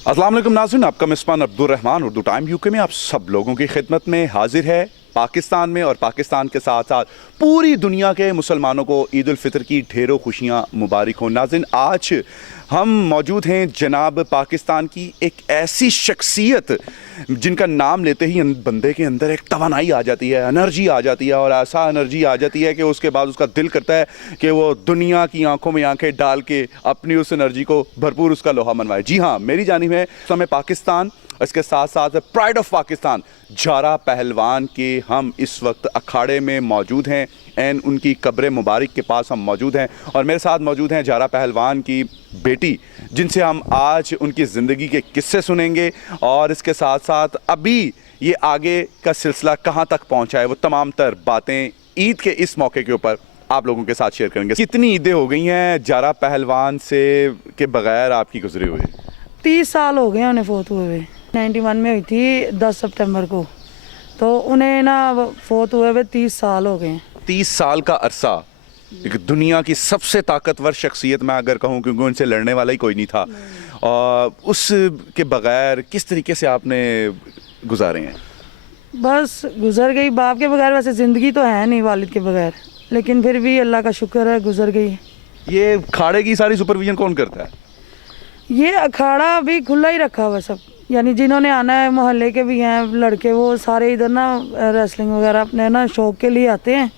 अस्सलाम वालेकुम नाज़रीन, आपका मेज़बान अब्दुल रहमान उर्दू टाइम यूके में आप सब लोगों की खिदमत में हाजिर है। पाकिस्तान में और पाकिस्तान के साथ साथ पूरी दुनिया के मुसलमानों को ईद उल फितर की ढेरों खुशियाँ मुबारक हो। नाज़रीन, आज हम मौजूद हैं जनाब पाकिस्तान की एक ऐसी शख्सियत जिनका नाम लेते ही बंदे के अंदर एक तवानाई आ जाती है, एनर्जी आ जाती है, और ऐसा एनर्जी आ जाती है कि उसके बाद उसका दिल करता है कि वो दुनिया की आंखों में आंखें डाल के अपनी उस एनर्जी को भरपूर उसका लोहा मनवाए। जी हाँ, मेरी जानिब है समय पाकिस्तान, इसके साथ साथ प्राइड ऑफ पाकिस्तान जारा पहलवान के हम इस वक्त अखाड़े में मौजूद हैं एंड उनकी कब्र मुबारक के पास हम मौजूद हैं, और मेरे साथ मौजूद हैं जारा पहलवान की बेटी, जिनसे हम आज उनकी ज़िंदगी के किस्से सुनेंगे, और इसके साथ साथ अभी ये आगे का सिलसिला कहाँ तक पहुँचा है वो तमाम तर बातें ईद के इस मौके के ऊपर आप लोगों के साथ शेयर करेंगे। कितनी ईदें हो गई हैं जारा पहलवान से के बगैर आपकी गुजरे हुए? 30 साल हो गए उन्हें फोत हुए हुए। 91 में हुई थी 10 सितंबर को, तो उन्हें ना फोत हुए हुए 30 साल हो गए। 30 साल का अरसा, एक दुनिया की सबसे ताकतवर शख्सियत मैं अगर कहूँ, क्योंकि उनसे लड़ने वाला ही कोई नहीं था, और उसके बगैर किस तरीके से आपने गुजारे हैं? बस गुजर गई। बाप के बगैर वैसे ज़िंदगी तो है नहीं, वालिद के बगैर, लेकिन फिर भी अल्लाह का शुक्र है गुजर गई। ये खाड़े की सारी सुपरविजन कौन करता है? ये अखाड़ा अभी खुला ही रखा हुआ सब, यानी जिन्होंने आना है, मोहल्ले के भी हैं लड़के, वो सारे इधर ना रेसलिंग वगैरह अपने ना शौक के लिए आते हैं,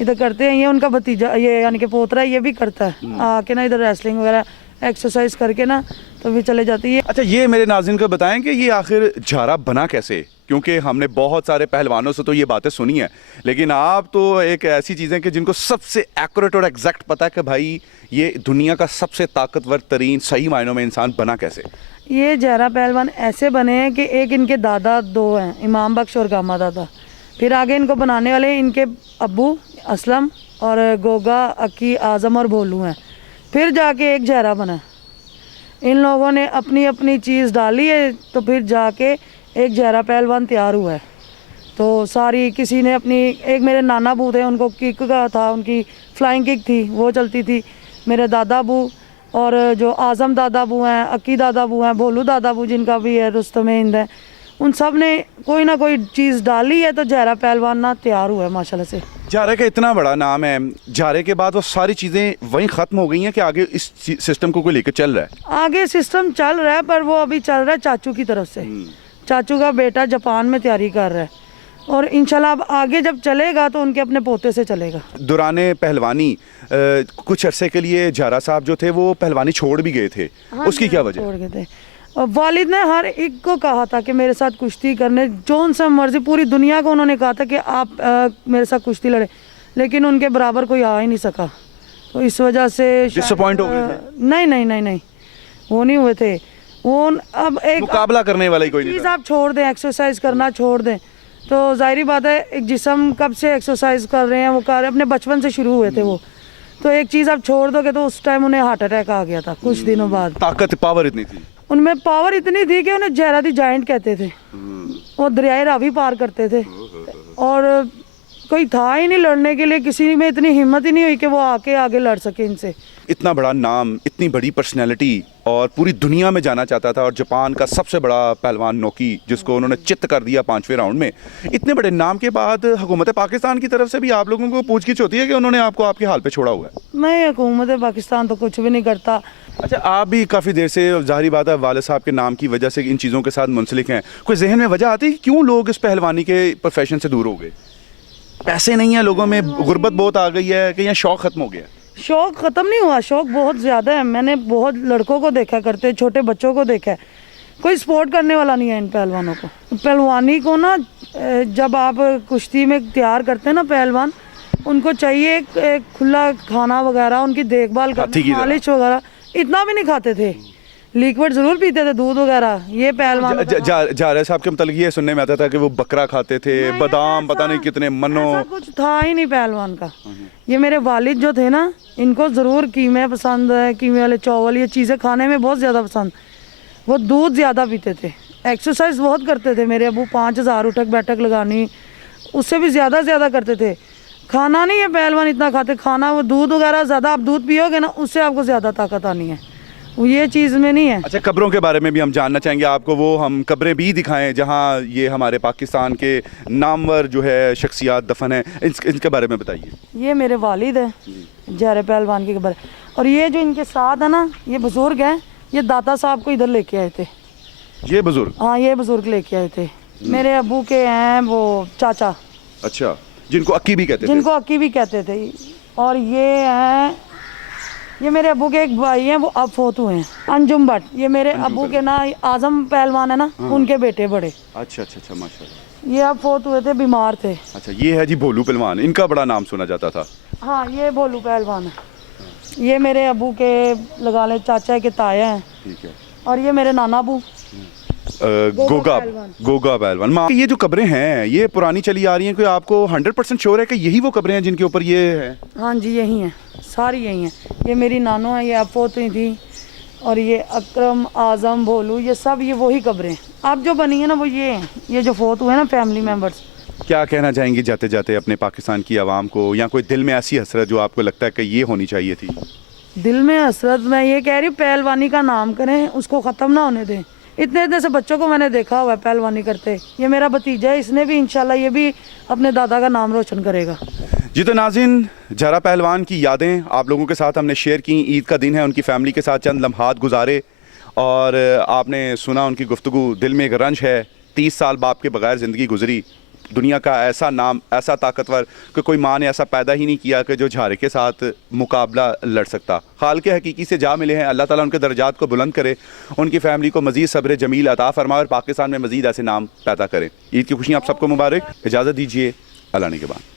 इधर करते हैं। ये उनका भतीजा, ये यानी कि पोतरा, ये भी करता है आके ना इधर रेसलिंग वगैरह एक्सरसाइज करके ना तो भी चले जाती है। अच्छा, ये मेरे नाज़रीन को बताएं कि ये आखिर जारा बना कैसे? क्योंकि हमने बहुत सारे पहलवानों से तो ये बातें सुनी हैं, लेकिन आप तो एक ऐसी चीज़ें कि जिनको सबसे एक्यूरेट और एग्जैक्ट पता है कि भाई ये दुनिया का सबसे ताकतवर तरीन सही मायनों में इंसान बना कैसे? ये जारा पहलवान ऐसे बने हैं कि एक इनके दादा दो हैं, इमाम बख्श और गामा दादा, फिर आगे इनको बनाने वाले इनके अब्बू असलम और गोगा, अक्की, आज़म और भोलू हैं, फिर जाके एक जारा बना। इन लोगों ने अपनी अपनी चीज़ डाली है, तो फिर जाके एक जारा पहलवान तैयार हुआ है। तो सारी किसी ने अपनी, एक मेरे नाना बू थे, उनको किक का था, उनकी फ्लाइंग किक थी, वो चलती थी। मेरे दादा बू और जो आज़म दादा बू हैं, अक्की दादा बू हैं, भोलू दादा बू जिनका भी है, रुस्तम हिंद है, उन सब ने कोई ना कोई चीज़ डाली है, तो जारा पहलवान ना तैयार हुआ है माशाल्लाह से। जारे का इतना बड़ा नाम है, जारे के बाद वो सारी चीज़ें वहीं ख़त्म हो गई हैं कि आगे इस सिस्टम को कोई लेकर चल रहा है? आगे सिस्टम चल रहा है, पर वो अभी चल रहा है चाचू की तरफ से। चाचू का बेटा जापान में तैयारी कर रहा है, और इंशाल्लाह अब आगे जब चलेगा तो उनके अपने पोते से चलेगा। दौराने पहलवानी कुछ अरसे के लिए जारा साहब जो थे वो पहलवानी छोड़ भी गए थे। हाँ, उसकी क्या वजह? छोड़ गए थे। और वालिद ने हर एक को कहा था कि मेरे साथ कुश्ती करने, जौन सा मर्जी, पूरी दुनिया को उन्होंने कहा था कि आप मेरे साथ कुश्ती लड़े, लेकिन उनके बराबर कोई आ ही नहीं सका। तो इस वजह से डिसअपॉइंट हो गए थे? नहीं नहीं नहीं नहीं, वो नहीं हुए थे। वो अब एक मुकाबला करने वाला ही कोई नहीं चीज़ था। आप छोड़ दें, एक्सरसाइज करना छोड़ दें, तो जाहिर बात है एक जिस्म कब से एक्सरसाइज कर रहे हैं, वो कर रहे हैं, अपने बचपन से शुरू हुए थे वो, तो एक चीज़ आप छोड़ दोगे तो उस टाइम उन्हें हार्ट अटैक आ गया था कुछ दिनों बाद। ताकत, पावर इतनी थी उनमें, पावर इतनी थी कि उन्हें जहरा दी जाइंट कहते थे। वो दरियाए रावी पार करते थे, और कोई था ही नहीं लड़ने के लिए, किसी में इतनी हिम्मत ही नहीं हुई कि वो आके आगे लड़ सके इनसे। इतना बड़ा नाम, इतनी बड़ी पर्सनैलिटी, और पूरी दुनिया में जाना चाहता था, और जापान का सबसे बड़ा पहलवान नोकी, जिसको उन्होंने चित्त कर दिया 5वें राउंड में, इतने बड़े नाम के बाद हुकूमत पाकिस्तान की तरफ से भी आप लोगों को पूछगिछ होती है कि उन्होंने आपको आपके हाल पे छोड़ा हुआ है? नहीं, हुकूमत पाकिस्तान तो कुछ भी नहीं करता। अच्छा, आप भी काफ़ी देर से, जाहिर बात है वालिद साहब के नाम की वजह से इन चीज़ों के साथ मुंसलिक हैं, कोई जहन में वजह आती है कि क्यों लोग इस पहलवानी के प्रोफेशन से दूर हो गए? पैसे नहीं है लोगों में, गुर्बत बहुत आ गई है, कि यहाँ शौक ख़त्म हो गया? शौक ख़त्म नहीं हुआ, शौक बहुत ज़्यादा है। मैंने बहुत लड़कों को देखा करते, छोटे बच्चों को देखा है, कोई सपोर्ट करने वाला नहीं है इन पहलवानों को। पहलवानी को ना, जब आप कुश्ती में तैयार करते हैं ना पहलवान, उनको चाहिए एक खुला खाना वगैरह, उनकी देखभाल करनी, मालिश वगैरह, इतना भी नहीं खाते थे। लिक्विड ज़रूर पीते थे, दूध वगैरह। ये पहलवान जारा साहब के मतलब ये सुनने में आता था कि वो बकरा खाते थे, बादाम, पता नहीं कितने मनो, कुछ था ही नहीं पहलवान का। ये मेरे वालिद जो थे ना, इनको ज़रूर कीमे पसंद है, कीमे वाले चावल, ये चीज़ें खाने में बहुत ज़्यादा पसंद। वो दूध ज़्यादा पीते थे, एक्सरसाइज बहुत करते थे। मेरे अबू 5000 उठक बैठक लगानी, उससे भी ज़्यादा करते थे। खाना नहीं है पहलवान इतना खाते, खाना वो दूध वगैरह ज़्यादा, आप दूध पियोगे ना उससे आपको ज़्यादा ताकत आनी है। ये चीज़ में नहीं है। अच्छा, कब्रों के बारे में भी हम जानना चाहेंगे आपको, वो हम कब्रें भी दिखाएं जहां ये हमारे पाकिस्तान के नामवर जो है शख्सियात दफन हैं, इनके बारे में बताइए। ये मेरे वालिद है, जहर पहलवान की कब्र। और ये जो इनके साथ है ना, ये बुजुर्ग हैं, ये दादा साहब को इधर लेके आए थे। ये बुजुर्ग? हाँ, ये बुजुर्ग लेके आए थे। मेरे अब्बू के हैं वो चाचा। अच्छा, जिनको अक्की भी कहते थे? जिनको अक्की भी कहते थे। और ये हैं, ये मेरे अब्बू के एक भाई हैं, वो अब फोत हुए हैं, अंजुम भट्ट। ये मेरे अब्बू के ना आजम पहलवान है ना, उनके बेटे बड़े। अच्छा अच्छा अच्छा, माशाल्लाह। ये अब फोत हुए थे, बीमार थे। अच्छा, ये है जी भोलू पहलवान, इनका बड़ा नाम सुना जाता था। हाँ, ये भोलू पहलवान है। ये मेरे अब्बू के लगा ले चाचा के ताया हैं। ठीक है। और ये मेरे नाना अबू गोगा पहलवान। माँ, ये जो कब्रें हैं ये पुरानी चली आ रही हैं, कोई आपको 100% श्योर है कि यही वो कब्रें हैं जिनके ऊपर ये है? हाँ जी, यही हैं, सारी यही हैं। ये मेरी नानो है, ये अब फोत हुई थी। और ये अकरम, आजम, भोलू, ये सब ये वही कब्रें हैं। अब जो बनी है ना वो ये हैं, ये जो फोत हुए हैं ना फैमिली मेम्बर्स। क्या कहना चाहेंगे जाते जाते अपने पाकिस्तान की आवाम को, या कोई दिल में ऐसी हसरत जो आपको लगता है कि ये होनी चाहिए थी? दिल में हसरत मैं ये कह रही हूँ, पहलवानी का नाम करें, उसको ख़त्म ना होने दें। इतने इतने से बच्चों को मैंने देखा हुआ है पहलवानी करते। ये मेरा भतीजा है, इसने भी इंशाल्लाह ये भी अपने दादा का नाम रोशन करेगा। जी तो नाज़रीन, जहरा पहलवान की यादें आप लोगों के साथ हमने शेयर की। ईद का दिन है, उनकी फ़ैमिली के साथ चंद लम्हात गुजारे और आपने सुना उनकी गुफ्तगू। दिल में एक रंज है, 30 साल बाप के बगैर ज़िंदगी गुजरी। दुनिया का ऐसा नाम, ऐसा ताकतवर कि कोई माँ ने ऐसा पैदा ही नहीं किया कि जो झारे के साथ मुकाबला लड़ सकता। खाल के हकीकी से जा मिले हैं, अल्लाह ताला उनके दर्जात को बुलंद करे, उनकी फ़ैमिली को मज़ीद सब्र जमील अता फरमाए और पाकिस्तान में मज़ीद ऐसे नाम पैदा करें। ईद की खुशियाँ आप सबको मुबारक। इजाज़त दीजिए, अल्लाह ने के बाद।